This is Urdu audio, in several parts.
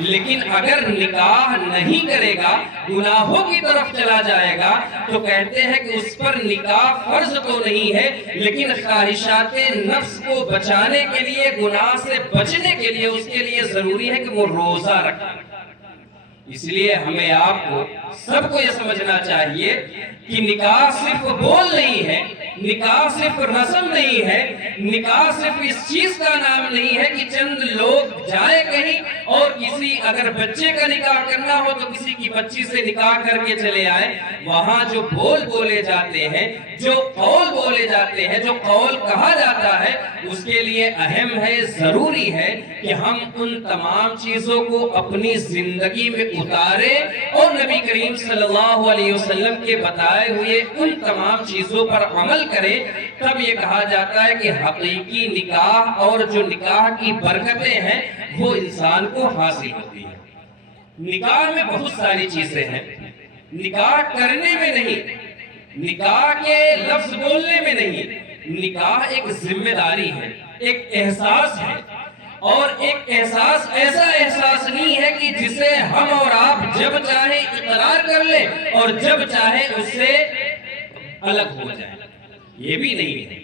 لیکن اگر نکاح نہیں کرے گا، گناہوں کی طرف چلا جائے گا، تو کہتے ہیں کہ اس پر نکاح فرض تو نہیں ہے، لیکن خواہشات نفس کو بچانے کے لیے، گناہ سے بچنے کے لیے اس کے لیے ضروری ہے کہ وہ روزہ رکھے۔ اس لیے ہمیں آپ کو سب کو یہ سمجھنا چاہیے کہ نکاح صرف بول نہیں ہے، نکاح صرف رسم نہیں ہے، نکاح صرف اس چیز کا نام نہیں ہے کہ چند لوگ جائیں کہیں اور کسی اگر بچے کا نکاح کرنا ہو تو کسی کی بچی سے نکاح کر کے چلے آئے۔ وہاں جو بول بولے جاتے ہیں، جو قول بولے جاتے ہیں، جو قول کہا جاتا ہے، اس کے لیے اہم ہے، ضروری ہے کہ ہم ان تمام چیزوں کو اپنی زندگی میں اتاریں اور نبی کریم صلی اللہ علیہ وسلم کے بتائے ہوئے ان تمام چیزوں پر عمل کریں۔ تب یہ کہا جاتا ہے کہ حقیقی نکاح اور جو نکاح کی برکتیں ہیں وہ انسان کو حاصل ہوتی ہیں۔ نکاح میں بہت ساری چیزیں ہیں، نکاح کرنے میں نہیں، نکاح کے لفظ بولنے میں نہیں، نکاح ایک ذمہ داری ہے، ایک احساس ہے، اور ایک احساس ایسا احساس نہیں ہے کہ جسے ہم اور آپ جب چاہیں اقرار کر لیں اور جب چاہیں اس سے الگ ہو جائیں، یہ بھی نہیں ہے۔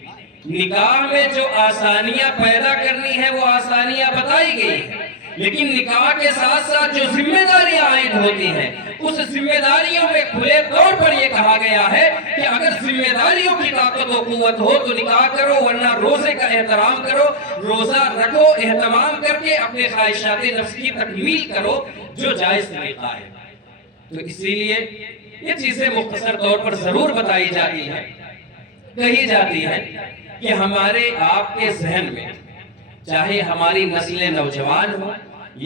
نکاح میں جو آسانیاں پیدا کرنی ہے وہ آسانیاں بتائی گئی ہیں، لیکن نکاح کے ساتھ ساتھ جو ذمہ داریاں عائد ہوتی ہیں اس ذمہ داریوں میں کھلے طور پر یہ کہا گیا ہے کہ اگر ذمہ داریوں کی طاقت و قوت ہو تو نکاح کرو، ورنہ روزے کا احترام کرو، روزہ رکھو، اہتمام کر کے اپنے خواہشات نفس کی تکمیل کرو جو جائز طریقہ ہے۔ تو اسی لیے یہ چیزیں مختصر طور پر ضرور بتائی جاتی ہیں، کہی جاتی ہیں کہ ہمارے آپ کے ذہن میں چاہے ہماری نسل نوجوان ہو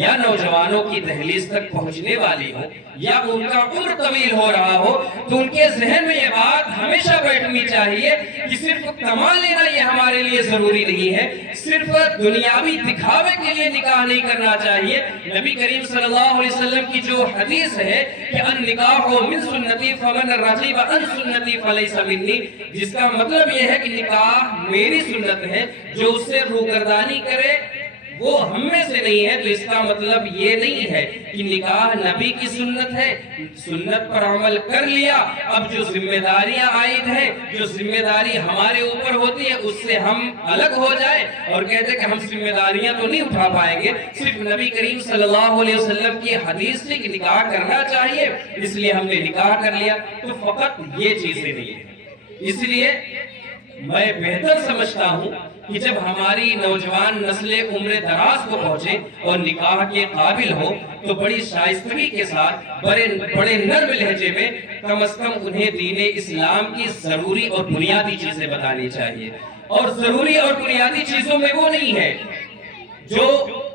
یا نوجوانوں کی دہلیز تک پہنچنے والی ہو یا ان کا عمر طویل ہو رہا ہو، تو ان کے ذہن میں یہ بات ہمیشہ بیٹھنی چاہیے کہ صرف کما لینا یہ ہمارے لیے ضروری نہیں ہے، صرف دنیاوی دکھاوے کے لیے نکاح نہیں کرنا چاہیے۔ نبی کریم صلی اللہ علیہ وسلم کی جو حدیث ہے کہ النکاح من سنتی فمن رغب عن سنتی فلیس منی، جس کا مطلب یہ ہے کہ نکاح میری سنت ہے، جو اس سے روگردانی کرے وہ ہم میں سے نہیں ہے۔ تو اس کا مطلب یہ نہیں ہے کہ نکاح نبی کی سنت ہے، سنت پر عمل کر لیا، اب جو ذمہ داریاں عائد ہیں، جو ذمہ داری ہمارے اوپر ہوتی ہے اس سے ہم الگ ہو جائیں اور کہتے کہ ہم ذمہ داریاں تو نہیں اٹھا پائیں گے، صرف نبی کریم صلی اللہ علیہ وسلم کی حدیث تھی کہ نکاح کرنا چاہیے اس لیے ہم نے نکاح کر لیا، تو فقط یہ چیزیں نہیں ہیں۔ اس لیے میں بہتر سمجھتا ہوں کہ جب ہماری نوجوان نسل عمر دراز کو پہنچے اور نکاح کے قابل ہو تو بڑی شائستگی کے ساتھ بڑے نرم لہجے میں کم از کم انہیں دین اسلام کی ضروری اور بنیادی چیزیں بتانی چاہیے، اور ضروری اور بنیادی چیزوں میں وہ نہیں ہے جو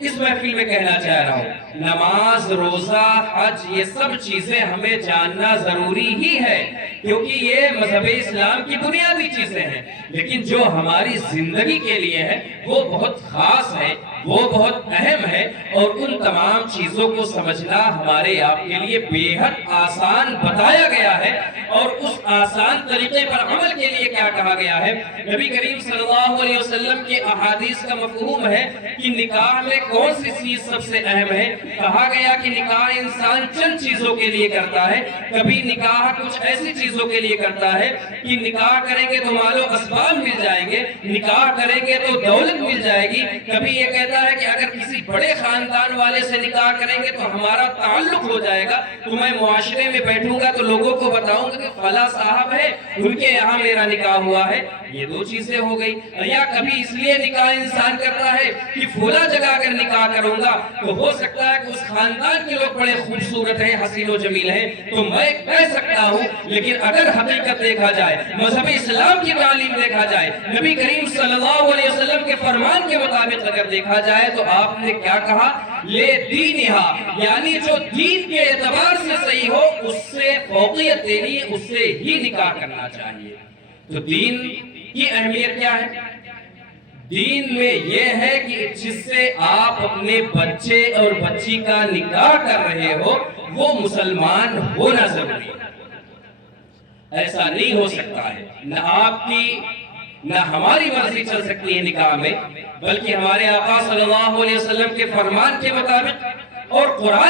اس محفل میں کہنا چاہ رہا ہوں۔ نماز، روزہ، حج، یہ سب چیزیں ہمیں جاننا ضروری ہی ہے کیونکہ یہ مذہب اسلام کی بنیادی چیزیں ہیں، لیکن جو ہماری زندگی کے لیے ہے وہ بہت خاص ہے، وہ بہت اہم ہے، اور ان تمام چیزوں کو سمجھنا ہمارے آپ کے لیے بے حد آسان بتایا گیا ہے۔ اور اس آسان طریقے پر عمل کے لیے کیا کہا گیا ہے؟ نبی کریم صلی اللہ علیہ وسلم کے احادیث کا مفہوم ہے کہ نکاح میں کون سی چیز سب سے اہم ہے۔ کہا گیا کہ نکاح انسان چند چیزوں کے لیے کرتا ہے، کبھی نکاح کچھ ایسی چیزوں کے لیے کرتا ہے کہ نکاح کریں گے تو مال و اسباب مل جائیں گے، نکاح کریں گے تو دولت مل جائے گی، کبھی یہ کہتا ہے کہ اگر کسی بڑے خاندان والے سے نکاح کریں گے تو ہمارا تعلق ہو جائے گا، تو میں معاشرے میں بیٹھوں گا تو لوگوں کو بتاؤں گا کہ فلاں صاحب ہے، ان کے یہاں میرا نکاح ہوا ہے۔ یہ دو چیزیں ہو گئی۔ یا کبھی اس لیے نکاح انسان کرتا ہے کہ فلاں جگہ اگر نکاح کروں گا تو ہو سکتا ہے کہ اس خاندان کے لوگ بڑے خوبصورت ہیں، حسین و جمیل ہیں، تو میں کہہ سکتا ہوں۔ لیکن اگر حقیقت دیکھا جائے، مذہب اسلام کی تعلیم دیکھا جائے، نبی کریم صلی اللہ علیہ وسلم کے فرمان کے مطابق اگر دیکھا جائے تو آپ نے کیا کہا؟ لے دینہا، یعنی جو دین کے اعتبار سے صحیح ہو اس سے فوقیت دینی، اس سے ہی نکاح کرنا چاہیے۔ تو دین کی اہمیت کیا ہے؟ دین میں یہ ہے کہ جس سے آپ اپنے بچے اور بچی کا نکاح کر رہے ہو وہ مسلمان ہونا ضروری ہے۔ ایسا نہیں ہو سکتا ہے، نہ آپ کی نہ ہماری مرضی چل سکتی ہے نکاح میں، بلکہ ہمارے آقا صلی اللہ علیہ وسلم کے فرمان کے مطابق اور قرآن